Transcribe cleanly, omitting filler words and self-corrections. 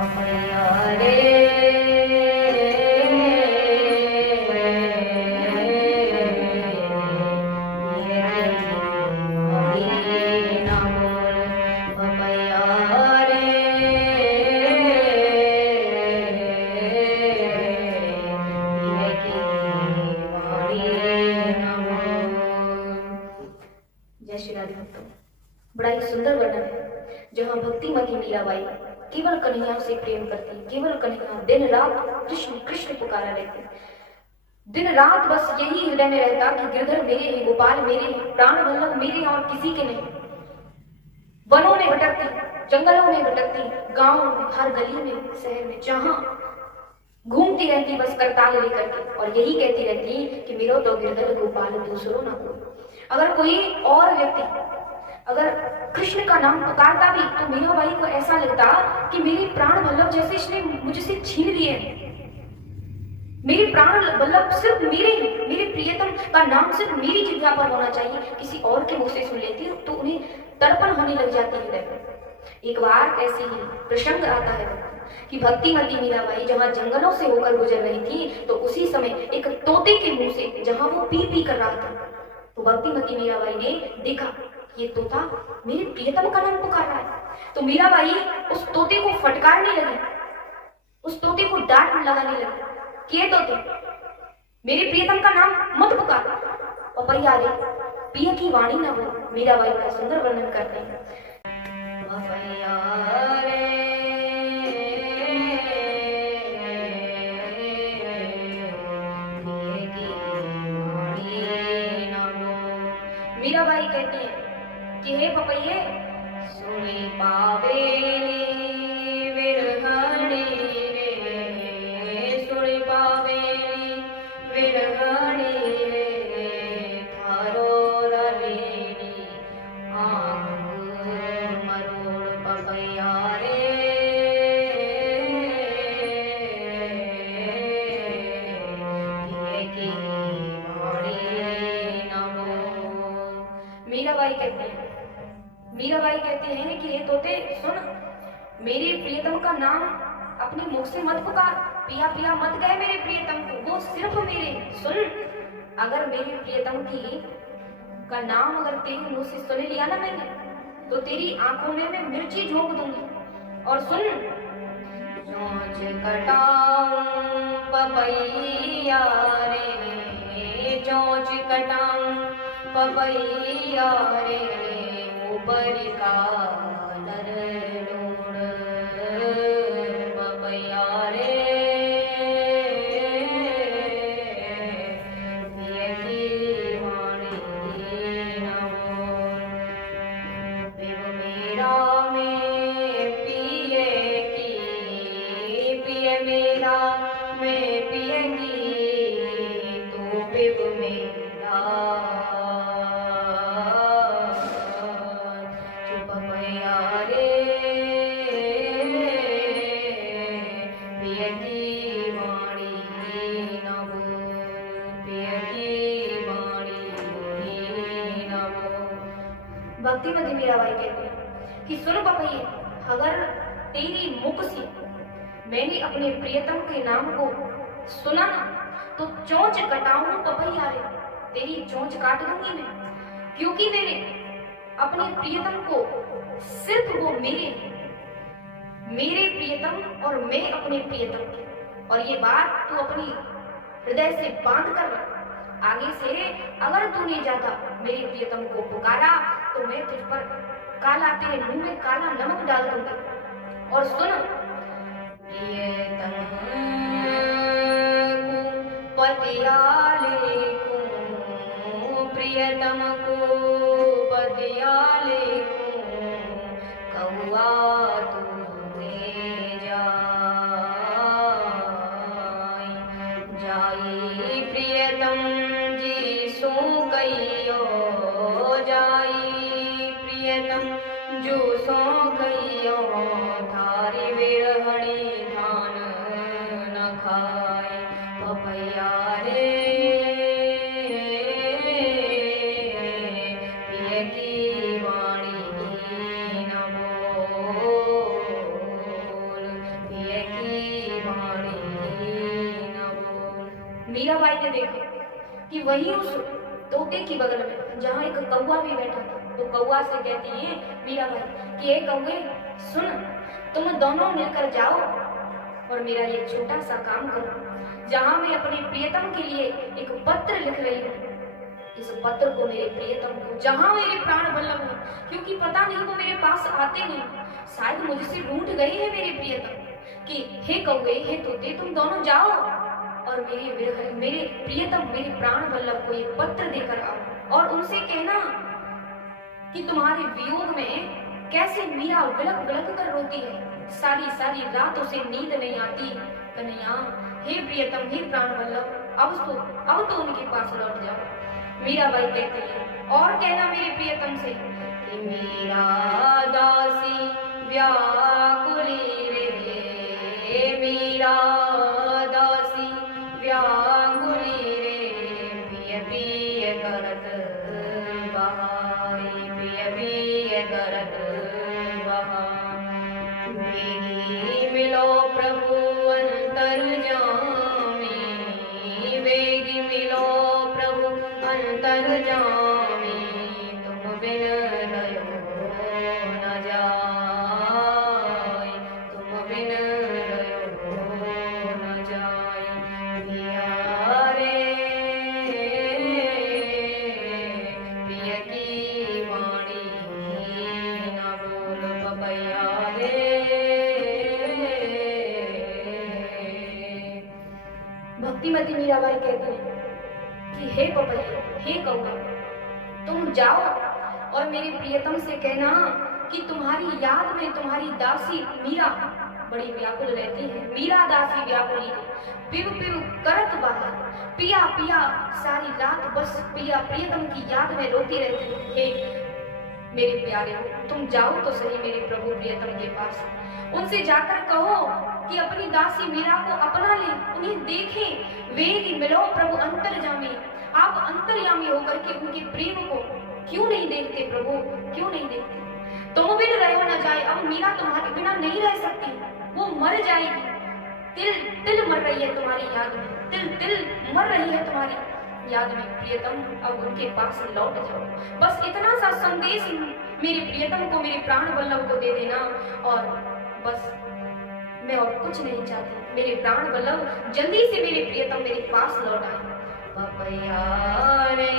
Papaya रे बड़ा ही सुंदर वर्णन है जहाँ भक्तिमती मीराबाई केवल कन्हैया से प्रेम करती, केवल कन्हैया, दिन रात कृष्ण कृष्ण पुकारा रहती। दिन रात बस यही हृदय में रहता कि गिरधर मेरे हैं, गोपाल मेरे हैं, प्राण वल्लभ मेरे और किसी के नहीं। वनों में भटकती, जंगलों में भटकती, गांव में, हर गली में, शहर में, जहां घूमती रहती बस करताल लेकर के, और यही कहती रहती कि मेरो तो गिरधर गोपाल दूसरों ना कोई। अगर कोई और व्यक्ति अगर कृष्ण का नाम पुकारता भी तो मीराबाई को ऐसा लगता कि मेरे प्राण वल्लभ जैसे इसने मुझसे छीन लिए हैं। मेरे प्राण वल्लभ सिर्फ मेरे हैं, मेरे प्रियतम का नाम सिर्फ मेरी जिह्वा पर होना चाहिए। किसी और के मुंह से सुन लेती तो उन्हें तड़पन होने लग जाती हृदय में। एक बार ऐसे ही प्रसंग आता है कि भक्तिमती मीराबाई जहां जंगलों से होकर गुजर रही थी तो उसी समय एक तोते के मुंह से जहां वो पी पी कर रहा था तो भक्तिमती मीराबाई ने देखा ये तोता मेरे प्रियतम का नाम पुकार रहा है। तो मीराबाई उस तोते को फटकारने लगी, उस तोते को डांट लगाने लगी कि तोते मेरे प्रियतम का नाम मत पुकार, पपैया रे पिया की वाणी ना हो। मीराबाई का सुंदर वर्णन करते हैं। पपैया रे मीराबाई कहती है कि हे पपैये सुने पावेली विरहणी रे, सुने पावेली विरहणी रे, थारो रवेली आंग मरोड़ पपैया रे, पिए की वाणी नमो। मीराबाई कहते हैं कि ये तोते सुन, मेरे प्रियतम का नाम अपने मुख से मत पुकार, पिया पिया मत कहे मेरे प्रियतम को, वो सिर्फ मेरे। सुन, अगर मेरे प्रियतम की का नाम अगर तेरे मुंह से सुन लिया ना मैंने तो तेरी आंखों में मैं मिर्ची झोंक दूंगी। और सुन, चोंच कटाऊं पपैया रे, चोंच कटाऊं पपैया रे, ऊपर का नरनूर पपैया रे, पिए की वाणी नमो। पिब मेरा में पिए की, पिए मेरा में पिएगी, तू पिब मेरा भक्तिमती मीराबाई कहती है कि सुन पपैये, अगर तेरी मुख से मैंने अपने प्रियतम के नाम को सुना ना तो चोंच कटाऊं पपैया रे, तेरी चोंच काट दूंगी मैं, क्योंकि मेरे अपने प्रियतम को सिर्फ वो मेरे प्रियतम और मैं अपने प्रियतम की। और ये बात तू अपनी हृदय से बांध कर रख। आगे से अगर तू नहीं जाता मेरे प्रियतम को पुकारा तो मैं तुझ पर काला, तेरे मुंह में काला नमक डाल दूंगी। और सुन, प्रियतम को पतियाले को, प्रियतम को पतियाले को, कौआ तूने जाई प्रियतम जी सो कहियो, जाई प्रियतम जो सो कहियो, थारी विरहणी धान न खाए पपैया रे, पिए की वाणी न बोल, मीराबाई ने देखा कि वहीं उस तोते की बगल में जहाँ एक कौवा भी बैठा था, तो कौवा से कहती है मीराबाई कि ए कौवे सुन, तुम दोनों मिलकर जाओ और मेरा ये छोटा सा काम करो, जहाँ मैं अपने प्रियतम के लिए एक पत्र लिख रही हूँ, इस पत्र को मेरे प्रियतम को, जहाँ मेरे प्राण वल्लभ हो, क्योंकि पता नहीं वो मेरे पास आते नहीं, शायद मुझसे रूठ गए हैं मेरे प्रियतम, कि हे कौवे हे तोते तुम दोनों जाओ और मेरे प्रियतम मेरे प्राण वल्लभ को एक पत्र देकर आओ और उनसे कहना कि तुम्हारे वियोग में कैसे मीरा विलक विलक कर रोती है, सारी सारी रात उसे नींद नहीं आती। कन्हैया हे प्रियतम हे प्राण वल्लभ, अब तो उनके पास लौट जाओ। मीराबाई कहती है और कहना मेरे प्रियतम से कि मीरा दासी व्याकुली रे, मीरा दासी व्याकुली रे, पिय पिय करत बहाई, पिय पिय करत बहाई, वेगी मिलो प्रभु अंतर्यामी, वेगी मिलो प्रभु अंतर्यामी, तुम बिन लयो न जाय, तुम बिन लयो न जाय, पिया रे पिय की वाणी न बोल पपैया रे। भक्तिमती मीराबाई कहती है कि हे पपैया हे कौवा, तुम जाओ और मेरे प्रियतम से कहना कि तुम्हारी याद में तुम्हारी दासी मीरा बड़ी व्याकुल रहती है, मीरा दासी व्याकुली है, पिव पिव करत बाला, पिया पिया सारी रात बस पिया प्रियतम की याद में रोती रहती है। हे मेरे प्यारे हो, तुम जाओ तो सही मेरे प्रभु प्रियतम के पास, उनसे जाकर कहो कि अपनी दासी मीरा को अपना ले, उन्हें देखें, वेग मिलो प्रभु अंतर्यामी, आप अंतर्यामी होकर के उनके प्रेम को क्यों नहीं देखते प्रभु, क्यों नहीं देखते? तुम बिन रहो न जाए, अब मीरा तुम्हारे बिना नहीं रह सकती, वो मर जाएगी, तिल तिल मर रही है तुम्हारी याद में, तिल तिल मर रही है तुम्हारी याद में, प्रियतम अब उनके पास लौट जाओ। बस इतना सा संदेश मेरे प्रियतम को मेरे प्राण वल्लभ को दे देना और बस मैं और कुछ नहीं चाहती, मेरे प्राण वल्लभ जल्दी से मेरे प्रियतम मेरे पास लौट आए। पपैया रे